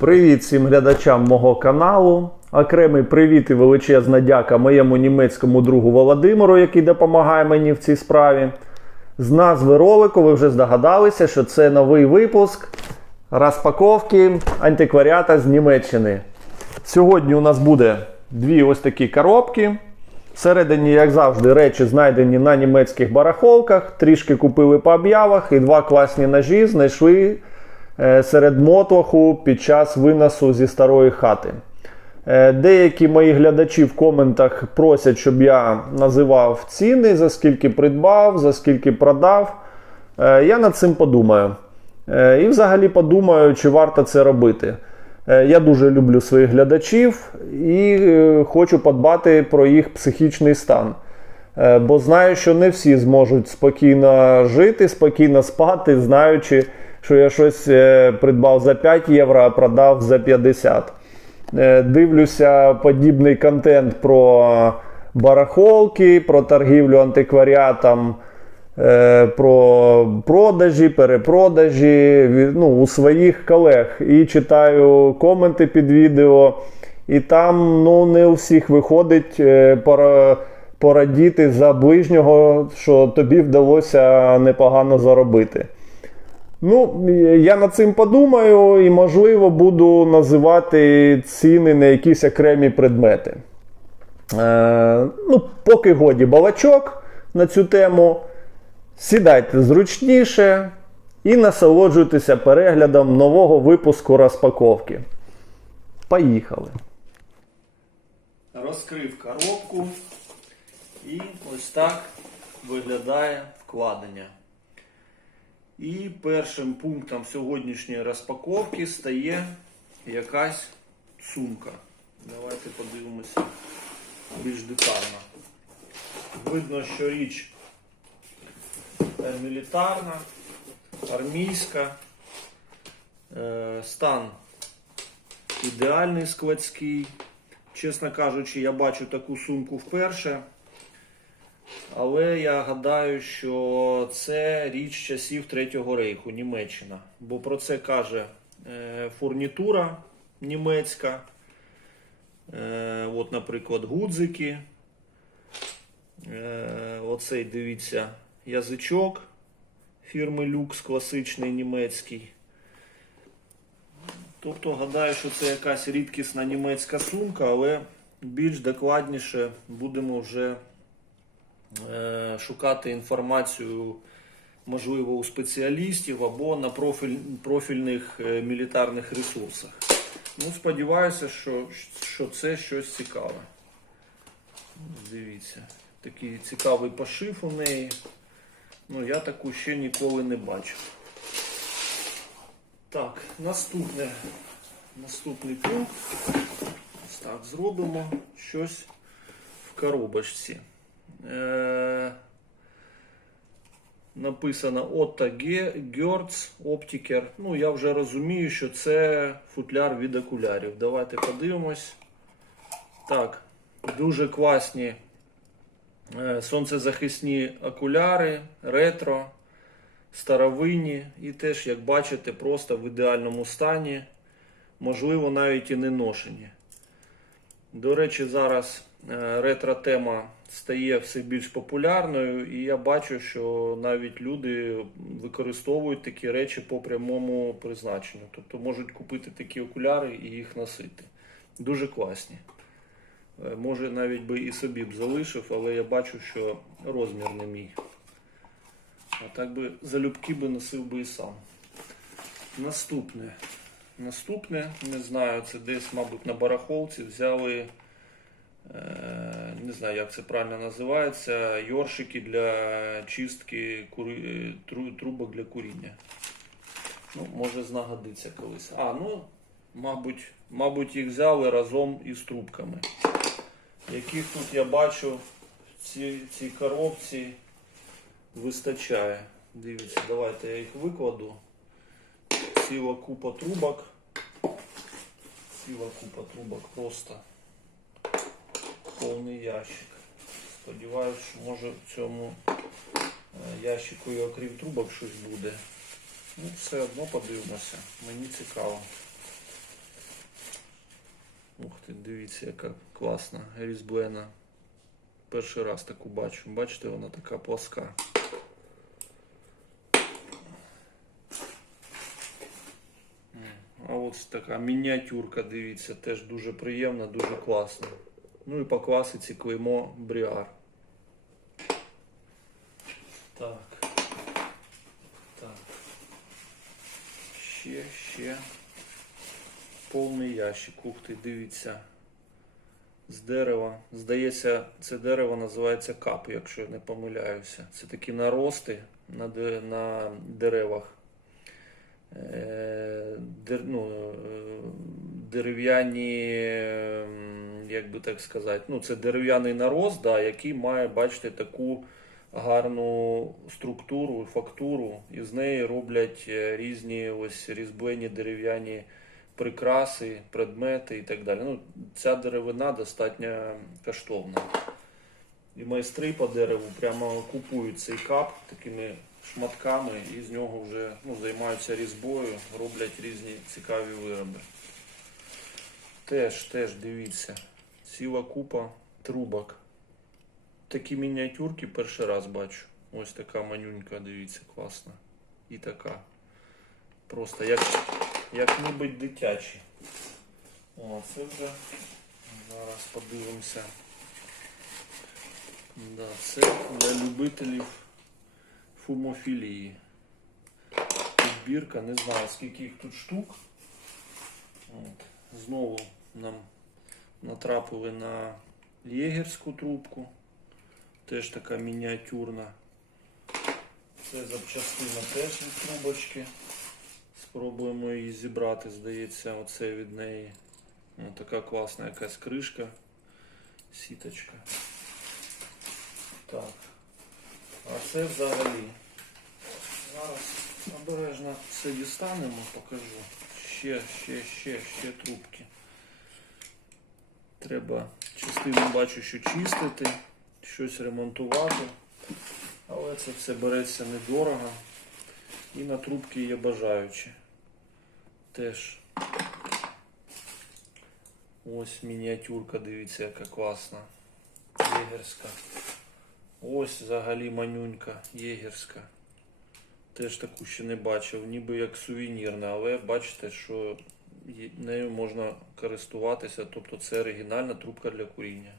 Привіт всім глядачам мого каналу. Окремий привіт і величезна дяка моєму німецькому другу Володимиру, який допомагає мені в цій справі. З назви ролику ви вже здогадалися, що це новий випуск розпаковки антикваріата з Німеччини. Сьогодні у нас буде дві ось такі коробки. Всередині, як завжди, речі знайдені на німецьких барахолках, трішки купили по об'явах і два класні ножі знайшли серед мотлоху під час виносу зі старої хати. Е, Деякі мої глядачі в коментах просять, щоб я називав ціни, за скільки придбав, за скільки продав. Е, Я над цим подумаю. Е, І взагалі подумаю, чи варто це робити. Е, Я дуже люблю своїх глядачів і е, хочу подбати про їх психічний стан. Е, Бо знаю, що не всі зможуть спокійно жити, спокійно спати, знаючи, що я щось е, придбав за 5 євро, а продав за 50. Е, Дивлюся подібний контент про барахолки, про торгівлю антикваріатом, е, про продажі, перепродажі ну, у своїх колег. І читаю коменти під відео. І там ну, не у всіх виходить пора- порадіти за ближнього, що тобі вдалося непогано заробити. Ну, я над цим подумаю і, можливо, буду називати ціни на якісь окремі предмети. Е, ну, поки годі балачок на цю тему. Сідайте зручніше і насолоджуйтеся переглядом нового випуску розпаковки. Поїхали. Розкрив коробку і ось так виглядає вкладення. І першим пунктом сьогоднішньої розпаковки стає якась сумка. Давайте подивимося більш детально. Видно, що річ е, мілітарна, армійська, Е, стан ідеальний складський. Чесно кажучи, я бачу таку сумку вперше. Але я гадаю, що це річ часів Третього рейху, Німеччина. Бо про це каже е, фурнітура німецька. Е, от, наприклад, гудзики. Е, оцей, дивіться, язичок фірми Lux, класичний німецький. Тобто, гадаю, що це якась рідкісна німецька сумка, але більш докладніше будемо вже шукати інформацію, можливо, у спеціалістів або на профіль, профільних е, мілітарних ресурсах. Ну, сподіваюся, що, що це щось цікаве. Дивіться, такий цікавий пошив у неї. Ну, я таку ще ніколи не бачив. Так, наступне, наступний пункт. Так, зробимо щось в коробочці. Е, написано Otto Gertz Optiker. Ну, я вже розумію, що це футляр від окулярів. Давайте подивимось. Так, дуже класні е, сонцезахисні окуляри, ретро старовинні і теж, як бачите, просто в ідеальному стані, можливо, навіть і не ношені. До речі, зараз ретро-тема стає все більш популярною, і я бачу, що навіть люди використовують такі речі по прямому призначенню. Тобто можуть купити такі окуляри і їх носити. Дуже класні. Е, Може, навіть би і собі б залишив, але я бачу, що розмір не мій. А так би залюбки би носив би і сам. Наступне. Наступне, не знаю, це десь, мабуть, на барахолці взяли, е, не знаю, як це правильно називається, йоршики для чистки курі... тру- трубок для куріння. Ну, може знагодиться колись. А, ну, мабуть, мабуть, їх взяли разом із трубками. Яких тут я бачу в цій, цій коробці вистачає. Дивіться, давайте я їх викладу. Ціла купа трубок. Ціла купа трубок просто повний ящик. Сподіваюсь, що може в цьому е, ящику і окрім трубок щось буде. Ну, все одно подивимося. Мені цікаво. Ух ти, дивіться, яка класна різьблена. Перший раз таку бачу. Бачите, вона така плоска. А от така мініатюрка, дивіться, теж дуже приємна, дуже класна. Ну і по класиці клеймо Бріар. Так. Так. Ще, ще. Повний ящик. Ух ти, дивіться. З дерева. Здається, це дерево називається кап, якщо я не помиляюся. Це такі нарости на, на деревах. Е, дер, ну, е, дерев'яні, ем, як би так сказати, ну, це дерев'яний нарост, да, який має, бачите, таку гарну структуру, фактуру, і з неї роблять е, різні ось різьблені дерев'яні прикраси, предмети і так далі. Ну, ця деревина достатньо коштовна. І майстри по дереву прямо купують цей кап такими шматками і з нього вже ну, займаються різьбою, роблять різні цікаві вироби. Теж, теж дивіться, ціла купа трубок. Такі мініатюрки перший раз бачу. Ось така манюнька, дивіться, класна. І така. Просто як, як ніби дитячі. О, це вже зараз подивимося. Да, це для любителів фумофілії. Підбірка, не знаю скільки їх тут штук. От. Знову нам натрапили на єгерську трубку. Теж така мініатюрна. Це запчастина теж від трубочки. Спробуємо її зібрати, здається, оце від неї. О, така класна якась кришка, сіточка. Так. А це взагалі. Зараз обережно все дістанемо, покажу. Ще, ще, ще, ще трубки. Треба частину бачу, що чистити, щось ремонтувати. Але це все береться недорого. І на трубки є бажаючі. Теж. Ось мініатюрка, дивіться, яка класна. Єгерська. Ось взагалі манюнька єгерська. Теж таку ще не бачив, ніби як сувенірна, але бачите, що нею можна користуватися, тобто це оригінальна трубка для куріння.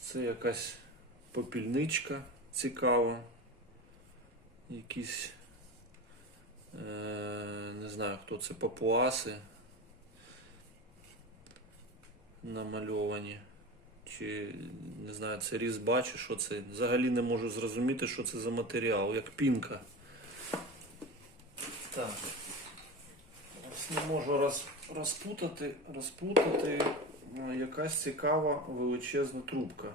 Це якась попільничка цікава. Якісь, е, не знаю хто це, папуаси намальовані. Чи не знаю, це різьба, чи що це. Взагалі не можу зрозуміти, що це за матеріал, як пінка. Так. Не можу роз, розпутати, розпутати е, якась цікава величезна трубка.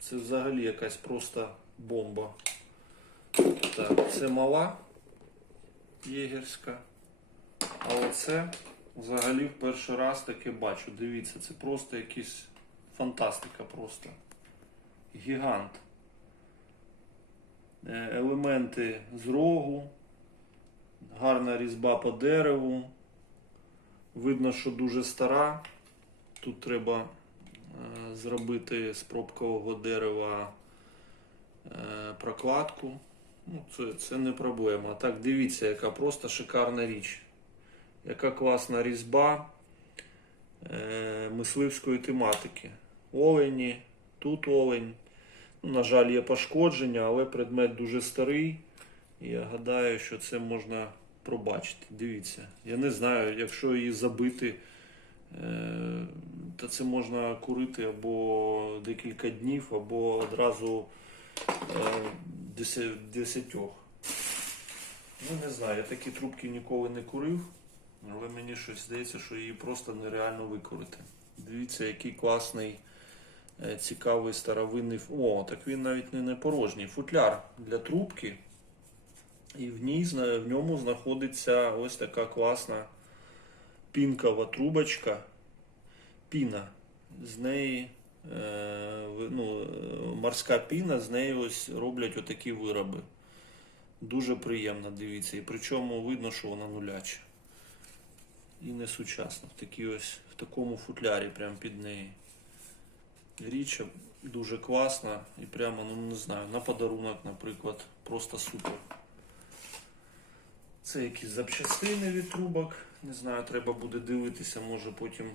Це взагалі якась просто бомба. Так, це мала єгерська. А оце взагалі в перший раз таке бачу. Дивіться, це просто якийсь фантастика просто. Гігант. Е, Елементи з рогу, гарна різьба по дереву. Видно, що дуже стара. Тут треба е, зробити з пробкового дерева е, прокладку. Ну, це, це не проблема. Так, дивіться, яка просто шикарна річ. Яка класна різьба е, мисливської тематики. Олені, тут олень. Ну, на жаль, є пошкодження, але предмет дуже старий. Я гадаю, що це можна пробачити. Дивіться. Я не знаю, якщо її забити, е, то це можна курити або декілька днів, або одразу е, десятьох. Ну, не знаю, я такі трубки ніколи не курив, але мені щось здається, що її просто нереально викурити. Дивіться, який класний, е, цікавий старовинний. О, так він навіть не порожній. Футляр для трубки. І в, ній, в ньому знаходиться ось така класна пінкова трубочка. Піна. З неї е, ну, е, морська піна, з неї ось роблять отакі вироби. Дуже приємно, дивіться. І причому видно, що вона нуляча. і не сучасна. В такій ось в такому футлярі, прямо під неї. Річ дуже класна і прямо, ну не знаю, на подарунок, наприклад, просто супер. Це якісь запчастини від трубок. Не знаю, треба буде дивитися, може потім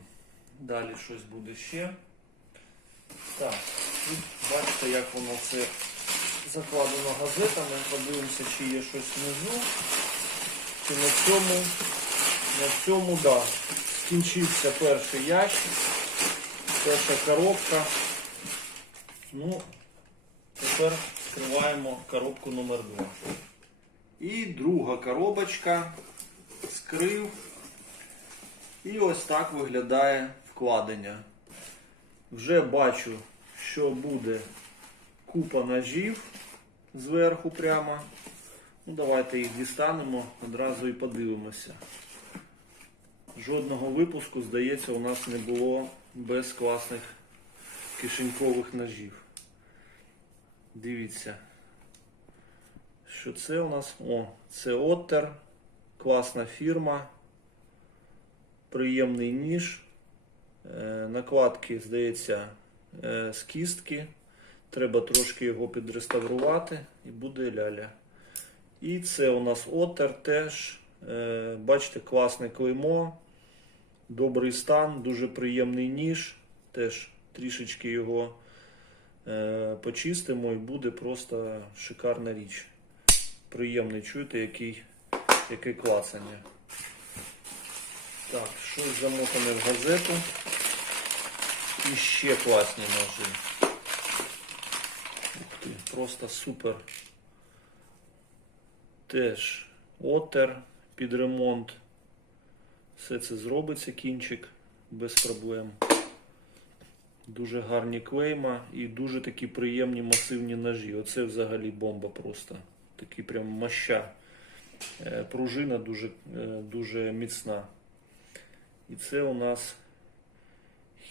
далі щось буде ще. Так, тут бачите, як воно це закладено газетами. Подивимося, чи є щось внизу. Чи на цьому, на цьому, да. Скінчився перший ящик, перша коробка. Ну, тепер відкриваємо коробку номер 2. І друга коробочка. Скрив. І ось так виглядає вкладення. Вже бачу, що буде купа ножів зверху прямо. Ну, давайте їх дістанемо одразу і подивимося. Жодного випуску, здається, у нас не було без класних кишенькових ножів. Дивіться. Що це у нас? О, це Оттер. Класна фірма. Приємний ніж. Е, накладки, здається, е, з кістки. Треба трошки його підреставрувати і буде ляля. І це у нас Оттер теж. Е, бачите, класне клеймо. Добрий стан, дуже приємний ніж. Теж трішечки його почистимо і буде просто шикарна річ. Приємний, чуєте, який, яке клацання. Так, щось замотане в газету. І ще класні ножи. Ух ти, просто супер. Теж отер під ремонт. Все це зробиться кінчик без проблем. Дуже гарні клейма і дуже такі приємні масивні ножі. Оце взагалі бомба просто. Такий прям моща. Е, Пружина дуже, е, дуже міцна. І це у нас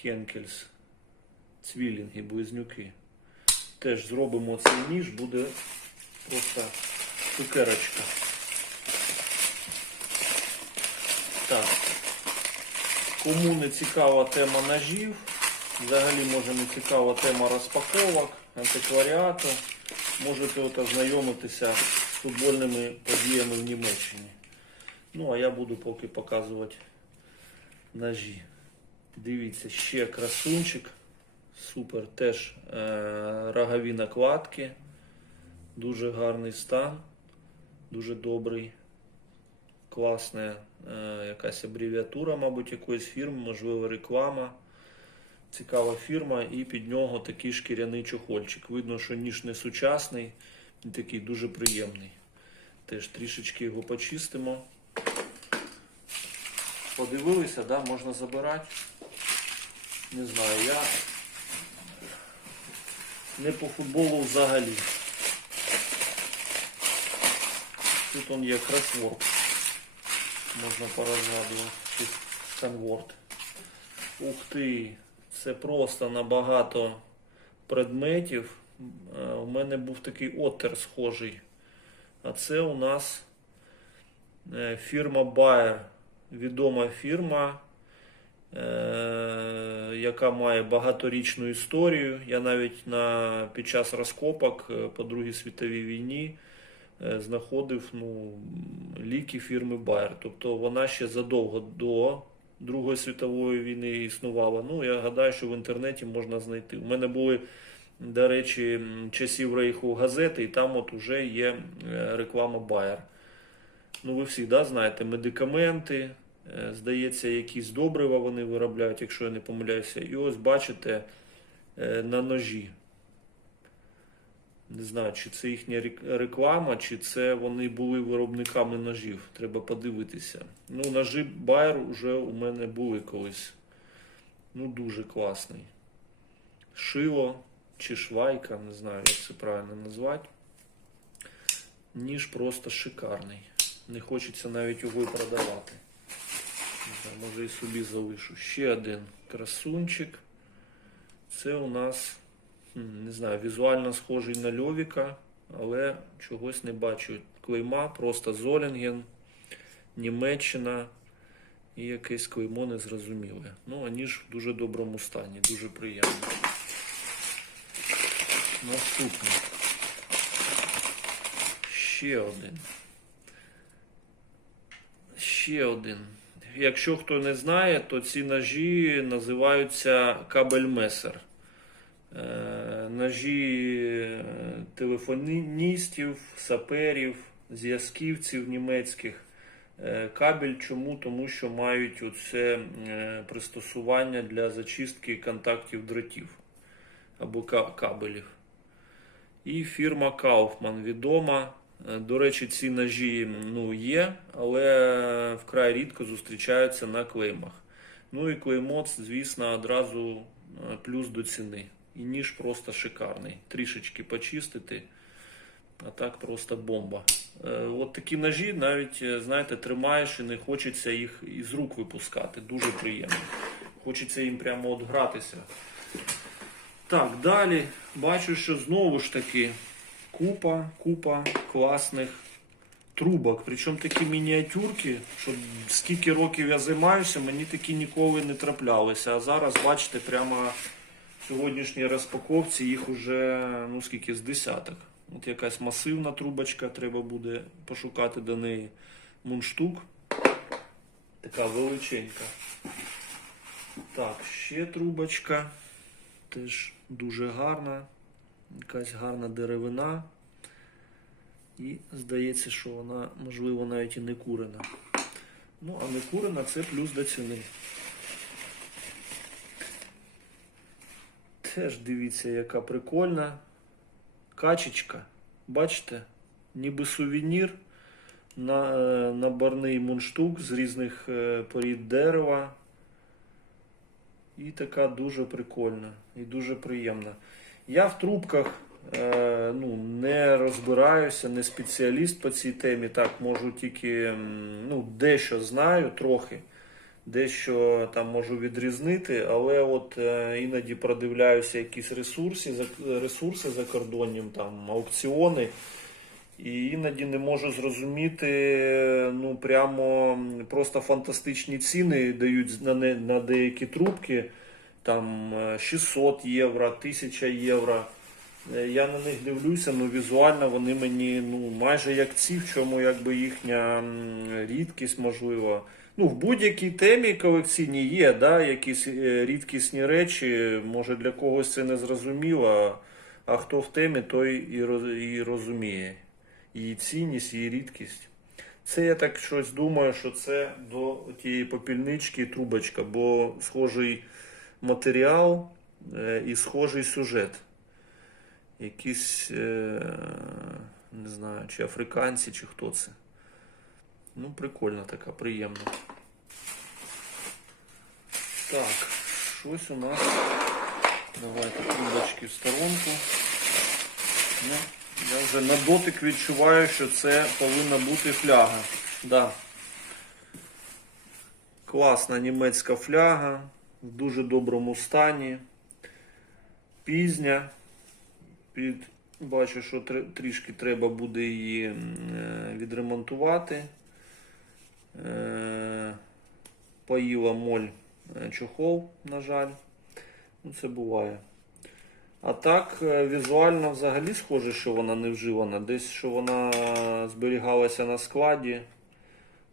Хенкельс. Цвілінги, близнюки. Теж зробимо цей ніж, буде просто цукерочка. Так. Кому не цікава тема ножів, взагалі може не цікава тема розпаковок, антикваріату, можете от ознайомитися з футбольними подіями в Німеччині. Ну, а я буду поки показувати ножі. Дивіться, ще красунчик. Супер. Теж е, рогові накладки. Дуже гарний стан. Дуже добрий. Класна е, якась абревіатура, мабуть, якоїсь фірми, можливо, реклама. Цікава фірма, і під нього такий шкіряний чохольчик. Видно, що ніж не сучасний, і такий дуже приємний. Теж трішечки його почистимо. Подивилися, да? можна забирати. Не знаю, я не по футболу взагалі. Тут он є кросворд. Можна порозгадувати. Конворд. Ух ти! Це просто набагато предметів. Е, У мене був такий оттер схожий. А це у нас е, фірма Bayer. Відома фірма, е, яка має багаторічну історію. Я навіть на, під час розкопок е, по Другій світовій війні е, знаходив ну, ліки фірми Bayer. Тобто вона ще задовго до Другої світової війни існувала. Ну, я гадаю, що в інтернеті можна знайти. У мене були, до речі, часів рейху газети, і там от уже є е, реклама Bayer. Ну, ви всі да, знаєте, медикаменти, е, здається, якісь добрива вони виробляють, якщо я не помиляюся. І ось бачите е, на ножі. Не знаю, чи це їхня реклама, чи це вони були виробниками ножів. Треба подивитися. Ну, ножі Bayer вже у мене були колись. Ну, дуже класний. Шило чи швайка, не знаю, як це правильно назвати. Ніж просто шикарний. Не хочеться навіть його продавати. Може і собі залишу. Ще один красунчик. Це у нас, не знаю, візуально схожий на льовіка, але чогось не бачу. Клейма, просто Золінген, Німеччина. і якесь клеймо незрозуміле. Ну, ані ж в дуже доброму стані, дуже приємно. Наступний. Ще один. Ще один. Якщо хто не знає, то ці ножі називаються кабельмесер. Ножі е, телефоністів, саперів, зв'язківців німецьких. Е, Кабель чому? Тому що мають оце е, пристосування для зачистки контактів дротів або кабелів. І фірма Kaufman відома. До речі, ці ножі ну, є, але вкрай рідко зустрічаються на клеймах. Ну і клеймо, звісно, одразу плюс до ціни. І ніж просто шикарний. Трішечки почистити, а так просто бомба. Е, От такі ножі навіть, е, знаєте, тримаєш і не хочеться їх із рук випускати. Дуже приємно. Хочеться їм прямо от гратися. Так, далі бачу, що знову ж таки купа, купа класних трубок. Причому такі мініатюрки, що скільки років я займаюся, мені такі ніколи не траплялися. А зараз, бачите, прямо сьогоднішній розпаковці їх уже ну скільки з десяток. От якась масивна трубочка, треба буде пошукати до неї мундштук. Така величенька. Так, ще трубочка. Теж дуже гарна. Якась гарна деревина. І здається, що вона, можливо, навіть і не курена. Ну, а не курена це плюс до ціни. Теж дивіться, яка прикольна. Качечка. Бачите? Ніби сувенір на, е, наборний мундштук з різних е, порід дерева. І така дуже прикольна і дуже приємна. Я в трубках е, ну, не розбираюся, не спеціаліст по цій темі. Так, можу тільки ну, дещо знаю трохи, дещо там можу відрізнити, але от е, іноді продивляюся якісь ресурси, за- ресурси там, аукціони. І іноді не можу зрозуміти, ну прямо просто фантастичні ціни дають на, не, на деякі трубки, там е, 600 євро, 1000 євро. Е, Я на них дивлюся, ну візуально вони мені ну майже як ці, в чому якби їхня рідкість можливо. Ну, в будь-якій темі колекційній є, да, якісь е, рідкісні речі. Може для когось це не зрозуміло, а хто в темі, той і роз- і розуміє її цінність, її рідкість. Це я так щось думаю, що це до тієї попільнички трубочка, бо схожий матеріал е, і схожий сюжет. Якісь, е, не знаю, чи африканці, чи хто це. Ну, прикольна така, приємна. Так, щось у нас. Давайте трубочки в сторонку. Ну, я вже на дотик відчуваю, що це повинна бути фляга. Да. Класна німецька фляга в дуже доброму стані. Пізня. Під... Бачу, що тр- трішки треба буде її е, відремонтувати. Е, Поїла моль чохол, на жаль. Ну, це буває. А так, е, візуально взагалі схоже, що вона не вживана. Десь що вона зберігалася на складі.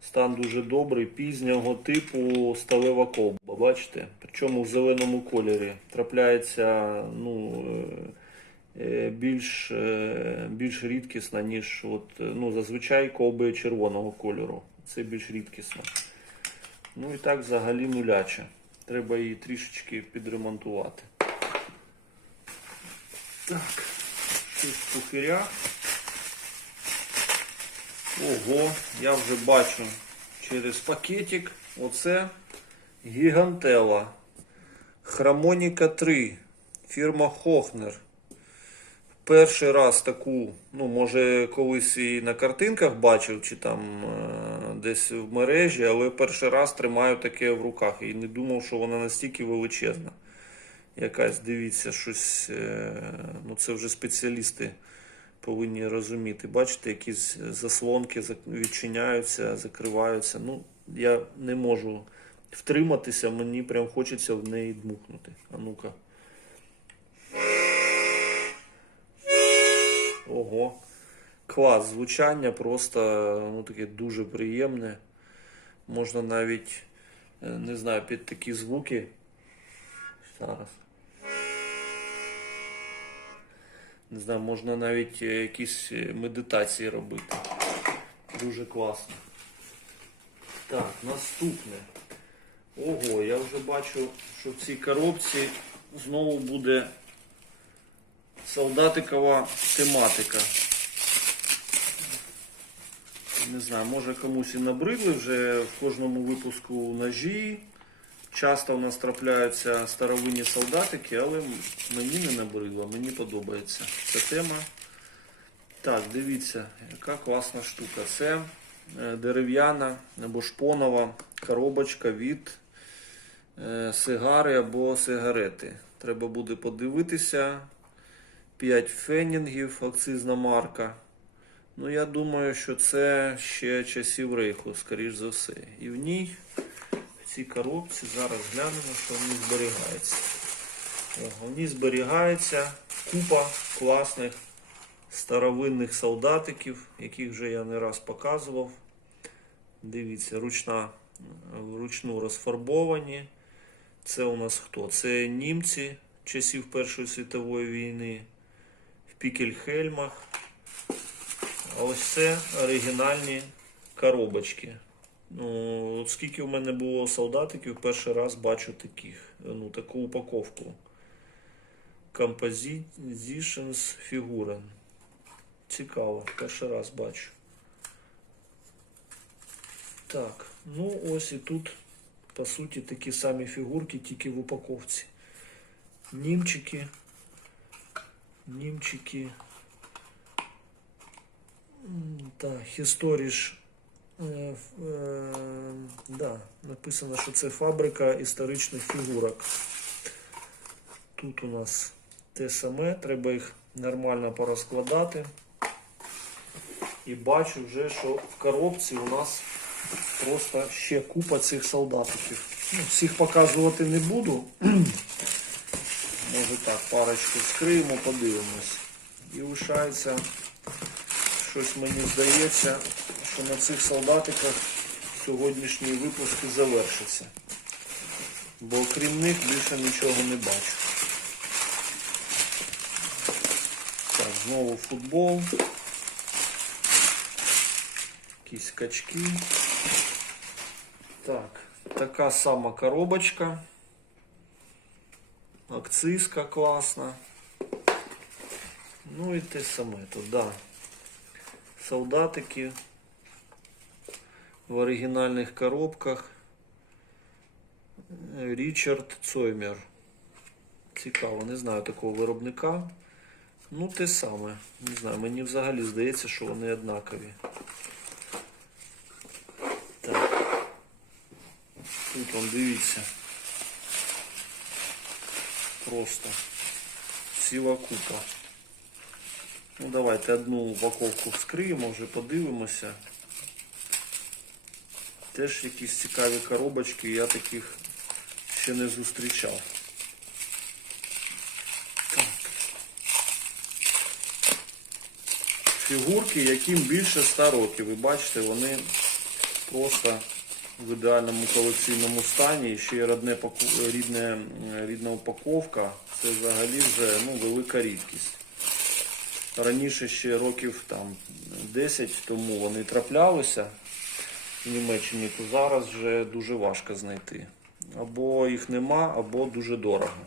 Стан дуже добрий, пізнього типу сталева ковба. Бачите? Причому в зеленому кольорі. Трапляється ну, е, е, більш, е, більш рідкісна, ніж от, е, ну, зазвичай ковби червоного кольору. Це більш рідкісно. Ну і так взагалі нуляче. Треба її трішечки підремонтувати. Так, щось в пухирях. Ого, я вже бачу через пакетик. Оце гігантела. Хромоніка 3. Фірма Хохнер. Перший раз таку, ну, може, колись і на картинках бачив, чи там е, десь в мережі, але перший раз тримаю таке в руках і не думав, що вона настільки величезна. Якась, дивіться, щось, е, ну це вже спеціалісти повинні розуміти. Бачите, якісь заслонки відчиняються, закриваються. Ну, я не можу втриматися, мені прям хочеться в неї дмухнути. А ну-ка. Ого. Клас, звучання просто ну, таке дуже приємне. Можна навіть, е, не знаю, під такі звуки. Зараз. Не знаю, можна навіть е, якісь е, медитації робити. Дуже класно. Так, наступне. Ого, я вже бачу, що в цій коробці знову буде солдатикова тематика. Не знаю, може комусь і набридли вже в кожному випуску ножі. Часто у нас трапляються старовинні солдатики, але мені не набридло, мені подобається ця тема. Так, дивіться, яка класна штука. Це е, дерев'яна або шпонова коробочка від е, сигари або сигарети. Треба буде подивитися. 5 фенінгів, акцизна марка. Ну, я думаю, що це ще часів рейху, скоріш за все. І в ній, в цій коробці, зараз глянемо, що в ній зберігається. Ого, В ній зберігається купа класних старовинних солдатиків, яких вже я не раз показував. Дивіться, ручна, вручну розфарбовані. Це у нас хто? Це німці часів Першої світової війни в пікельхельмах. А ось це оригінальні коробочки. Ну, от скільки в мене було солдатиків, перший раз бачу таких. Ну, таку упаковку. Compositions Figuren. Цікаво, перший раз бачу. Так, ну ось і тут, по суті, такі самі фігурки, тільки в упаковці. Німчики. Німчики. Так, Хісторіш. Е, е, да, написано, що це фабрика історичних фігурок. Тут у нас те саме, треба їх нормально порозкладати. І бачу вже, що в коробці у нас просто ще купа цих солдатиків. Ну, всіх показувати не буду. Може так, парочку скриємо, подивимось. І лишається щось мені здається, що на цих солдатиках сьогоднішній випуск і завершиться. Бо крім них більше нічого не бачу. Так, знову футбол. Якісь качки. Так, така сама коробочка. Акцизка класна. Ну і те саме тут, да. Солдатики в оригінальних коробках. Річард Цоймер. Цікаво, не знаю такого виробника. Ну, те саме. Не знаю, мені взагалі здається, що вони однакові. Так. Тут он дивіться. Просто ціла купа. Ну, давайте одну упаковку вскриємо, вже подивимося. Теж якісь цікаві коробочки, я таких ще не зустрічав. Фігурки, яким більше 100 років. Ви бачите, вони просто в ідеальному колекційному стані. Ще й рідне, рідна упаковка. Це взагалі вже ну, велика рідкість. Раніше ще років там 10 тому вони траплялися в Німеччині, то зараз вже дуже важко знайти. Або їх нема, або дуже дорого.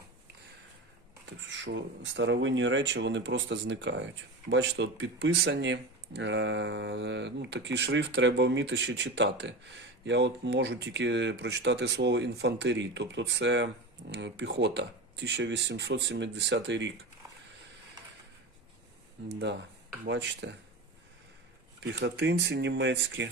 Так що старовинні речі вони просто зникають. Бачите, от підписані. Е, ну, такий шрифт треба вміти ще читати. Я от можу тільки прочитати слово інфантері, тобто це е, піхота, 1870 рік. Да, бачите. Піхотинці німецькі.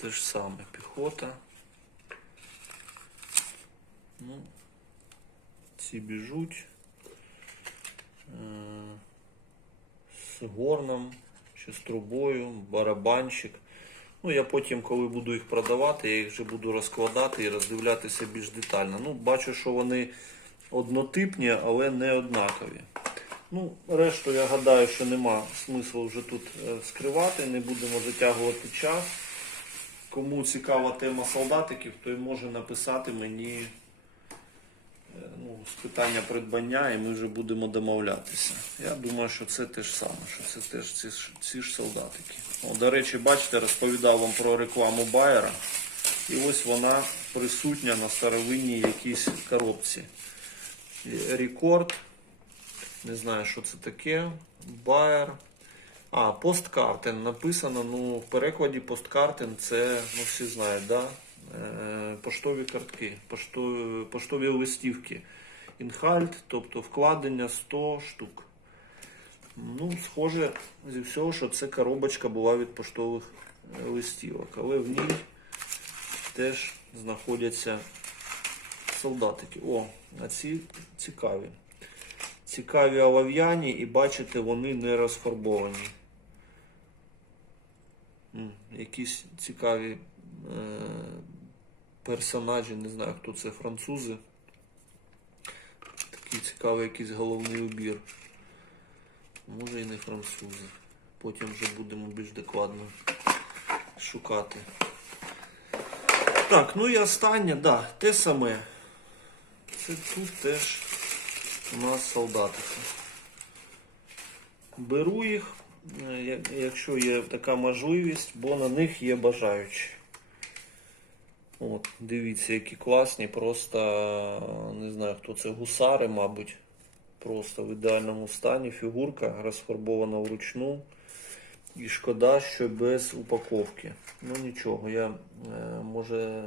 Те ж саме піхота. Ну, ці біжуть. Е, З горном ще з трубою, барабанчик. Ну, я потім, коли буду їх продавати, я їх вже буду розкладати і роздивлятися більш детально. Ну, бачу, що вони однотипні, але не однакові. Ну, решту я гадаю, що нема смислу вже тут е, скривати, не будемо затягувати час. Кому цікава тема солдатиків, той може написати мені з питання придбання, і ми вже будемо домовлятися. Я думаю, що це те ж саме, що це теж ці, ці ж солдатики. О, до речі, бачите, розповідав вам про рекламу Байера. І ось вона присутня на старовинній якійсь коробці. Рекорд. Не знаю, що це таке. Байер. А, посткартен написано. Ну, в перекладі посткартен це, ну всі знають, да? Е, поштові картки, поштові, поштові листівки. Інхальт, тобто вкладення 100 штук. Ну, схоже зі всього, що це коробочка була від поштових е, листівок, але в ній теж знаходяться солдатики. О, а ці цікаві. Цікаві олов'яні і бачите, вони не розфарбовані. Якісь цікаві е, персонажі, не знаю, хто це, французи. Такий цікавий якийсь головний убір. Може і не французи. Потім вже будемо більш докладно шукати. Так, ну і останнє, да, те саме. Це тут теж у нас солдатики. Беру їх, е, якщо є така можливість, бо на них є бажаючі. От, дивіться, які класні, просто не знаю, хто це гусари, мабуть. Просто в ідеальному стані фігурка розфарбована вручну. І шкода, що без упаковки. Ну нічого, я е, може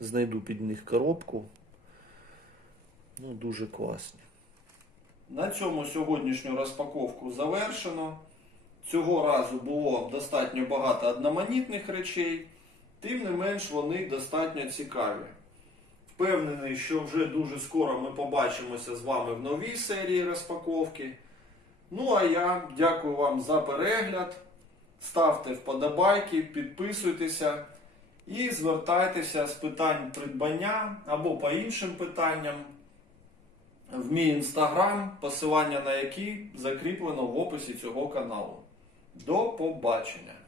знайду під них коробку. Ну, дуже класні. На цьому сьогоднішню розпаковку завершено. Цього разу було достатньо багато одноманітних речей, тим не менш вони достатньо цікаві. Впевнений, що вже дуже скоро ми побачимося з вами в новій серії розпаковки. Ну а я дякую вам за перегляд. Ставте вподобайки, підписуйтеся і звертайтеся з питань придбання або по іншим питанням в мій інстаграм, посилання на який закріплено в описі цього каналу. До побачення!